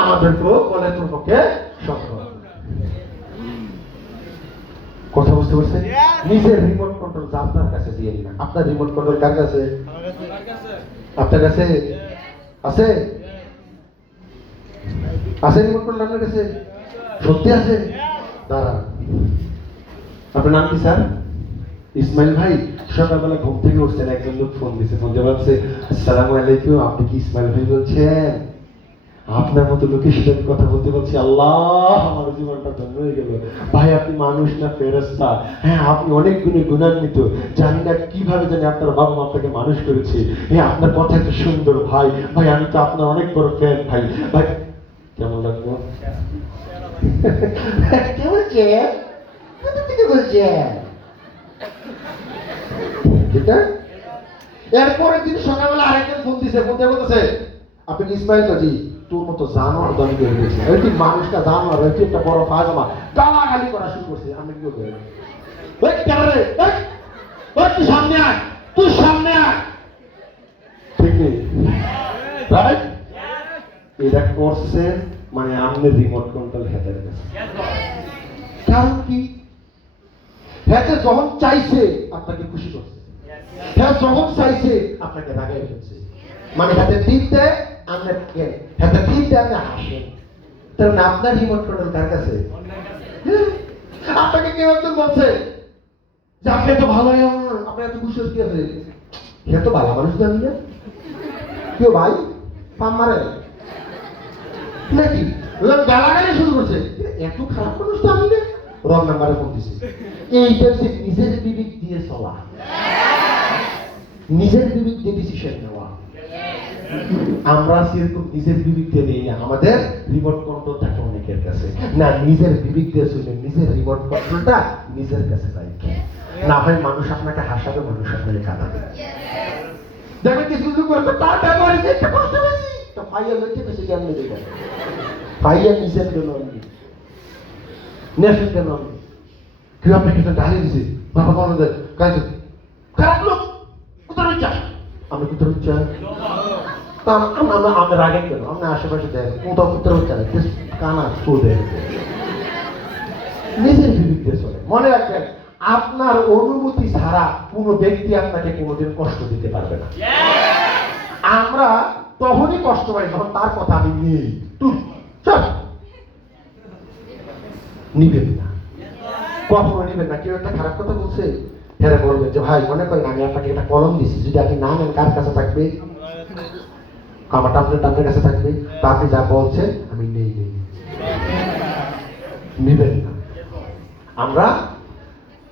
আমাদেরকেও বলে তোর পক্ষে সম্ভব। কথা বুঝতে পারছেন? নিজের রিমোট কন্ট্রোল আপনার কাছে দিয়ে দিন। আপনার রিমোট কন্ট্রোল কার কাছে? আপনার কাছে আছে? আছে রিমোট কন্ট্রোল আপনার কাছে? সত্যি আছে? দাঁড়ান, আপনার নাম কি স্যার? ইসমাইল ভাই, সকালবেলা ঘুম থেকে উঠছেন, একজন লোক ফোন দিছে, ফোন দিয়ে বলছে আসসালামু আলাইকুম, আপনি কি ইসমাইল ভাই বলছেন? আপনার মতো লোকের সাথে আমি কথা বলতে বলছি, আল্লাহ আমার জীবনটা ধন্য হয়ে গেল। ভাই আপনি মানুষ না ফেরেশতা? হ্যাঁ আপনি অনেক গুণে গুণান্বিত, জানি না কিভাবে জানি আপনার বাবা মা আপনাকে মানুষ করেছে। হ্যাঁ আপনার কথা এত সুন্দর ভাই, ভাই আমি তো আপনার অনেক বড় ফ্যান ভাই। ভাই কেমন লাগলো? কে বলছে? কোথা থেকে বলছেন? এটা এরপরের দিন সকালবেলা আরেকজন ফোন দিছে, ফোন দিয়ে বলতেছে আপনি ইসমাইল কাজী, তোর মতো জানোয়ার দামি করে দিয়েছে, ওই তুই মানুষটা জানোয়ার, ওই তুই একটা বড় পায়জামা, গালাগালি করা শুরু করছে। আমি কি করবো? ওই কেন রে, ওই তুই সামনে আয়, তুই সামনে আয়, ঠিক নেই রাইট? এটা করছে মানে আপনি রিমোট কন্ট্রোল হাতে রেখেছে। কারণ কি? হ্যাঁ যখন চাইছে আপনাকে খুশি করছে, হ্যাঁ যখন চাইছে আপনাকে রাগাই ফেলছে, মানে হাতে টিপ দেয় আপনাকে, হাতে টিপ দেয় আপনি হাসেন। তার মানে আপনার রিমোট কন্ট্রোল কার কাছে? আপনাকে কেউ একজন বলছে যে আপনি এত ভালো, আপনি এত খুশি কি আছে? সে তো ভালো মানুষ জানি না, কেউ ভাই পাম মারে নাকি গালাগালি শুরু করছে, এত খারাপ মানুষ তো আমি না, রং নাম্বারে ফোন দিছে। এইটা হচ্ছে নিজের বিবেক দিয়ে চলা, নিজের বিবেক দিয়ে ডিসিশন নেওয়া। আমরা সেরকম নিজের বিবেক দিয়ে নেই, আমাদের রিমোট কন্ট্রোল থাকে অনেকের কাছে। না নিজের বিবেক দিয়ে চলে, নিজের রিমোট কন্ট্রোলটা নিজের কাছে রাখে, না হয় মানুষ আপনাকে হাসাবে, মানুষ আপনাকে কাঁদাবে। দেখবেন কিছু কিছু করতে তার ব্যবহারে একটা কষ্ট বেশি, তো পাইয়া লইতে বেশি জ্ঞান নেই, পাইয়া নিজের জন্য নেশন কেন কেউ আপনাকে একটা গালি দিছে, বাবা বলো দেয় কাজ খারাপ লোক, কোথাও চাই আমি কোথাও চাই, আমরা রাগে কেন? আমরা আশেপাশে দেয় কোথাও কোথাও চাই, কানা চলে নিজের বিবেক দিয়ে চলে। মনে রাখবেন আপনার অনুমতি ছাড়া কোনো ব্যক্তি আপনাকে কোনোদিন কষ্ট দিতে পারবে না। আমরা তখনই কষ্ট পাই যখন তার কথা আমি নেই, তুই চল নিবেন না, কখনো নিবেন না। কেউ একটা খারাপ কথা বলছে, হ্যাঁ বলবেন যে ভাই মনে করেন আমি আপনাকে একটা কলম দিছি, যদি আপনি না নেন কার কাছে থাকবে? আমারটা আপনার কাছে থাকবে। তা আপনি যা বলছেন আমি নেই নেই, নিবেন না। আমরা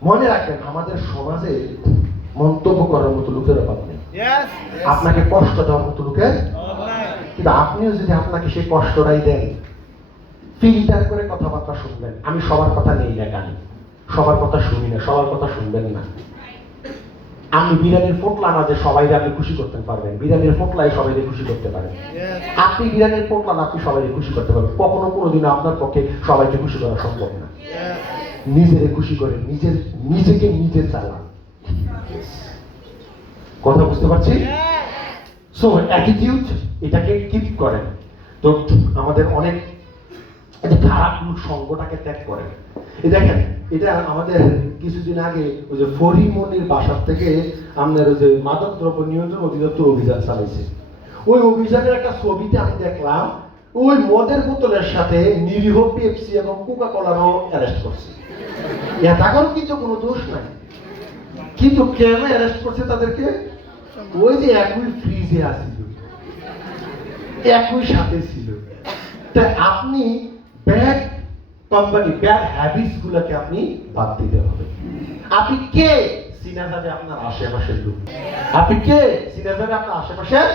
মনে রাখবেন আমাদের সমাজে মন্তব্য করার মতো লোকের অভাব নেই, আপনাকে কষ্ট দেওয়ার মতো লোকের, কিন্তু আপনিও যদি আপনাকে সেই কষ্টটাই দেন, ফিল্টার করে কথাবার্তা শুনবেন। আমি সবার কথা নেই না কানে, সবার কথা শুনি না, সবার কথা শুনবেন না। আপনি বিরিয়ানির পোটলা না যে সবাই আপনি খুশি করতে পারবেন, বিরিয়ানির পোটলাই সবাই খুশি করতে পারেন। আপনি বিরিয়ানির পোটলা না আপনি সবাই খুশি করতে পারবেন, কখনো কোনোদিনও আপনার পক্ষে সবাইকে খুশি করা সম্ভব না। নিজেরে খুশি করে, নিজেকে নিজে চালান। কথা বুঝতে পারছি? সো অ্যাটিটিউড এটাকে কিপ করেন। তো আমাদের অনেক খারাপ সঙ্গটাকে ত্যাগ করেন। দেখেন এটা আমাদের কিছুদিন আগে ওই যে ফরিমনির বাসার থেকে আমাদের ওই যে মাদক দ্রব্য নিয়ন্ত্রণ অধিদপ্তর অভিযান চালাইছে। ওই অভিযানের একটা ছবিতে আমি দেখলাম ওই মদের বোতলের সাথে নিরীহ পেপসি এবং কোকা কোলারও অ্যারেস্ট করছে। এটারও কিন্তু কোনো দোষ নাই, কিন্তু কেন অ্যারেস্ট করছে তাদেরকে? ওই যে একই ফ্রিজে আসছিল, একই সাথে ছিল। তাই আপনি ব্যাড কোম্পানি, ব্যাড হ্যাবিটস গুলোকে আপনি বাদ দিতে হবে। আপনি কে চিনা যাবে আপনার আশেপাশের লোক, আপনি কে চিনা যাবে আপনার আশেপাশের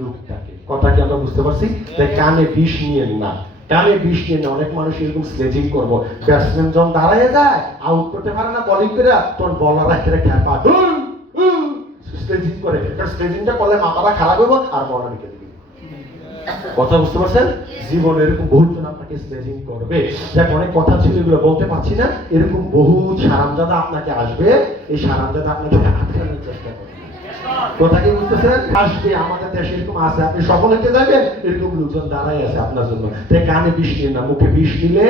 লোকটাকে। কথা কি আমরা বুঝতে পারছি? তাই কানে বিষ নিয়েন না, কানে বিষ নিয়ে না। অনেক মানুষ এরকম স্লেজিং করবো, ব্যাটসম্যান যখন দাঁড়ায় যায় আউট করতে পারে না বোলিং করে, তখন বলার একটা খ্যাপা স্লেজিং করে। স্লেজিংটা করলে মাথাটা খারাপ হইব আর বলার রেখে দিবে। কথা বুঝতে পারছেন? জীবনে এরকম বহুজন আপনাকে স্লেজিং করবে। দেখ অনেক কথা ছিল এগুলো বলতে পারছি না, এরকম বহু সারামজাদা আপনাকে আসবে, এই সারামজাদা আপনাকে আটকানোর চেষ্টা করবে। কথা কি বুঝতেছেন? আসবে, আমাদের দেশে এরকম আছে, আপনি সফল হতে যাবেন এরকম লোকজন দাঁড়াই আছে আপনার জন্য। তাই কানে বিষ নিয়ে না, মুখে বিষ নিলে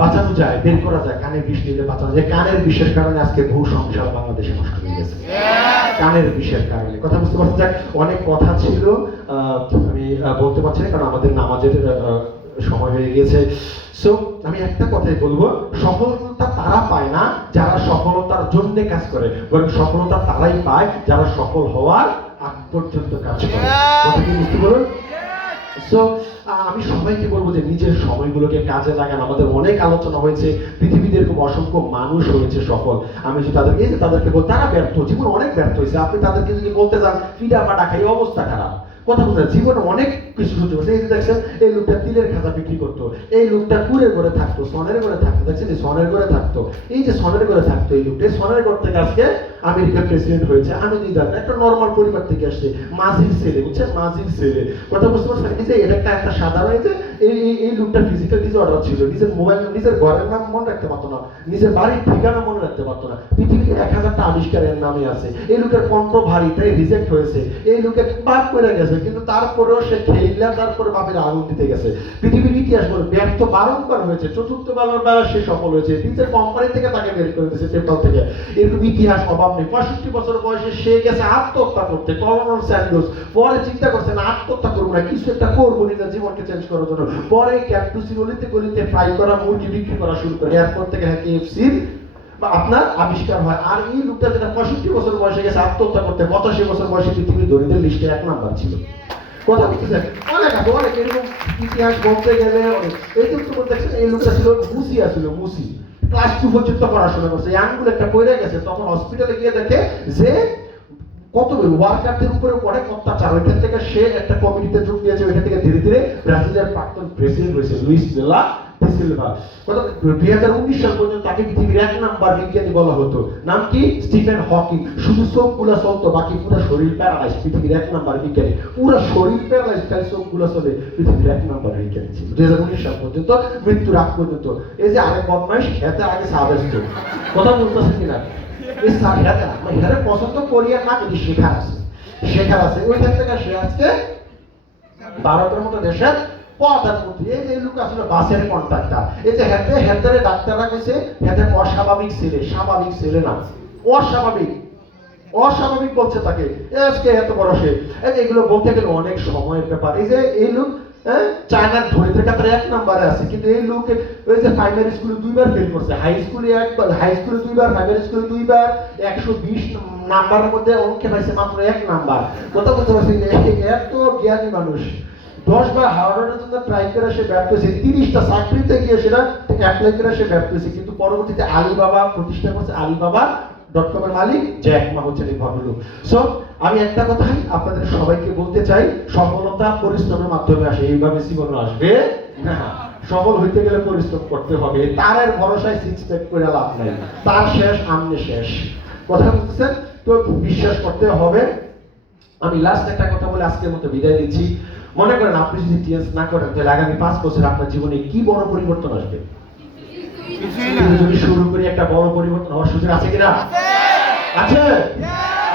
বাঁচানো যায়, বের করা যায়, কানে বিষ নিলে বাঁচানো যায়। কানের বিষের কারণে আজকে বহু সংসার বাংলাদেশে নষ্ট হয়ে গেছে, কানের বিষের কারণে। কথা বুঝতে পারছেন? অনেক কথা ছিল আমি বলতে পারছি না, কারণ আমাদের নামাজের সময় হয়ে গিয়েছে। সো আমি একটা কথাই বলবো, সফলতা তারা পায় না যারা সফলতার জন্য কাজ করে, বরং সফলতা তারাই পায় যারা সফল হওয়ার আগ পর্যন্ত কাজ করে। কথা কি বুঝতে পারুন? সো আমি সবাইকে বলবো যে নিজের সময়গুলোকে কাজে লাগান। আমাদের অনেক আলোচনা হয়েছে, পৃথিবীতে এরকম অসংখ্য মানুষ হয়েছে সফল। আমি যদি তাদেরকে বল, তারা ব্যর্থ, জীবন অনেক ব্যর্থ হয়েছে। আপনি তাদেরকে যদি বলতে যান পিঠা পাটা খাই অবস্থা খারাপ, কথা বলতে জীবনে অনেক কিছু সুযোগ আছে। এই যে দেখছেন, এই লোকটা তিলের খাজা বিক্রি করতো, এই লোকটা কুড়ের ঘরে থাকতো, সনের ঘরে থাকতো, দেখছেন সনের ঘরে থাকতো, এই যে সনের ঘরে থাকতো এই লোকটা, সনের ঘর থেকে আজকে আমেরিকার প্রেসিডেন্ট হয়েছে। আমি যদি জানি একটা নর্মাল পরিবার থেকে আসছে, মাঝির ছেলে, বুঝছেন, মাঝির ছেলে, কথা বুঝতে পারছেন? এই যে এটা একটা সাধারণ, এই যে এই লোকটা ফিজিক্যাল ডিসঅর্ডার ছিল, নিজের মোবাইল, নিজের ঘরের নাম মনে রাখতে পারতো না, নিজের বাড়ির ঠিকানা মনে রাখতে পারতো না। পৃথিবীতে 1000টা আবিষ্কারের নামে আছে। এই লোকের কণ্ঠ ভারী, তাই রিজেক্ট হয়েছে। এই লোকের বাপ করে গেছে, কিন্তু তারপরেও সে খেইলা, তারপরে বাপের আগুন দিতে গেছে। পৃথিবীর ইতিহাস বলে ব্যর্থ বারংবার হয়েছে, চতুর্থবার সে সফল হয়েছে। নিজের কোম্পানি থেকে তাকে বের করে দিয়েছে, পেপাল থেকে। এরকম ইতিহাস অভাব নেই। 65 বছর বয়সে সে গেছে আত্মহত্যা করতে, কর্নেল স্যান্ডার্স। পরে চিন্তা করছে না, আত্মহত্যা করবো না, কিছু একটা করবো নিজের জীবনকে চেঞ্জ করার জন্য। পরে ক্যাম্পাসে গলিতে গলিতে ফ্রাই করা মুরগি বিক্রি করা শুরু করে। এরপর থেকে KFC-র আপনার আবিষ্কার হয়। আর এই লোকটা যেটা 65 বছর বয়সে গেছে আত্মহত্যা করতে, 85 বছর বয়সে পৃথিবীর ধনীদের লিস্টে 1 নাম্বার ছিল। কথা বলতেছেন, অনেক আছে, অনেক এরকম ইতিহাস বলতে গেলে অনেক। এই যে তুমি দেখছেন, এই লোকটা ছিল মুসিয়া, ছিল মুসি, ক্লাস 2 পর্যন্ত পড়াশোনা করছে। আঙ্গুল একটা পড়ে গেছে, তখন হসপিটালে গিয়ে দেখে যে কত ওয়ার্কারদের উপরে অনেক অত্যাচার। ওইখান থেকে সে একটা কমিটিতে যোগ দিয়েছে। ওইখান থেকে ধীরে ধীরে ব্রাজিলের প্রাক্তন প্রেসিডেন্ট হয়েছে, লুইস লুলা দা সিলভা। 2019 সাল পর্যন্ত তাকে পৃথিবীর 1 নাম্বার বিজ্ঞানী বলা হতো। নাম কি? Stephen Hawking. শুধু চোখগুলো চলতো, বাকি পুরো শরীর প্যারালাইজ। পৃথিবীর 1 নাম্বার বিজ্ঞানী, পুরো শরীর প্যারালাইজ, খালি চোখগুলো চলে। পৃথিবীর 1 নাম্বার বিজ্ঞানী ছিল 2019 সাল পর্যন্ত, মৃত্যুর আগ পর্যন্ত। এই যে আরেক বদমাইশ, খেতে আগে সাবেস্ট, কথা বলতেছে কিনা? এই সারিয়াটা আমি এখানে পছন্দ করি আর না, কিন্তু শেখার আছে, শেখার আছে। ওইখান থেকে সে আজকে ভারতের মতো দেশের প্রধানমন্ত্রী। এই যে লোক আসলে বাসের কন্ট্রাক্টর। এই যে হেদারে ডাক্তাররা কইছে হেদার অস্বাভাবিক ছেলে, স্বাভাবিক ছেলে না, অস্বাভাবিক, অস্বাভাবিক বলছে তাকে। আজকে এত বড় সে, এই যে এগুলো বলতে গেলে অনেক সময়ের ব্যাপার। এই যে এই লোক চায়নার ধরিত্রের কাতারে 1 নম্বরে আছে, কিন্তু এই লোক ওই যে প্রাইমারি স্কুলে 2বার ফেল করছে, হাই স্কুলে 1বার, হাই স্কুলে 2বার, প্রাইমারি স্কুলে 2বার, 120 নাম্বারের মধ্যে অঙ্কে পাইছে মাত্র 1 নাম্বার। কথা বলতে পারছি, এত জ্ঞানী মানুষ। 10 বার হার্ভার্ডের জন্য ট্রাই করে সে ব্যর্থ হয়েছে, 30টা চাকরিতে গিয়ে সেটা অ্যাপ্লাই করে সে ব্যর্থ হয়েছে, কিন্তু পরবর্তীতে আলিবাবা প্রতিষ্ঠা করছে। আলিবাবা.com এর মালিক জ্যাক মা হচ্ছেন এই ভদ্রলোক। সো আমি একটা কথাই আপনাদের সবাইকে বলতে চাই, সফলতা পরিশ্রমের মাধ্যমে আসে, এইভাবে জীবনে আসবে না। সফল হইতে গেলে পরিশ্রম করতে হবে। তারের ভরসায় 6 প্যাক করে লাভ নাই, তার শেষ আমনে শেষ। কথা বুঝতেছেন তো? বিশ্বাস করতে হবে। আমি লাস্ট একটা কথা বলে আজকের মতো বিদায় দিচ্ছি। মনে করেন আপনি যদি চেঞ্জ না করেন, তাহলে আগামী 5 বছর আপনার জীবনে কি বড় পরিবর্তন আসবে? যদি শুরু করি, একটা বড় পরিবর্তন হওয়ার সুযোগ আছে কিনা? আছে,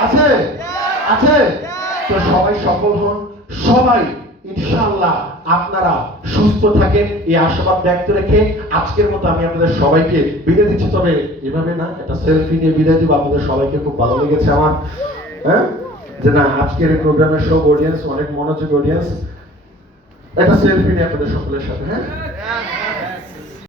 আছে, আছে। তো সবাই সফল হন, সবাই ইনশাআল্লাহ আপনারা সুস্থ থাকেন, এই আশাবাদ ব্যক্ত রেখে আজকের মতো আমি আপনাদের সবাইকে বিদায় দিচ্ছি। তবে এভাবে না, একটা সেলফি নিয়ে বিদায় দিব। আপনাদের সবাইকে খুব ভালো লেগেছে আমার, হ্যাঁ, যে না আজকের এই প্রোগ্রামের সব অডিয়েন্স অনেক মনোযোগী অডিয়েন্স। একটা সেলফি নিয়ে আপনাদের সকলের সাথে, হ্যাঁ।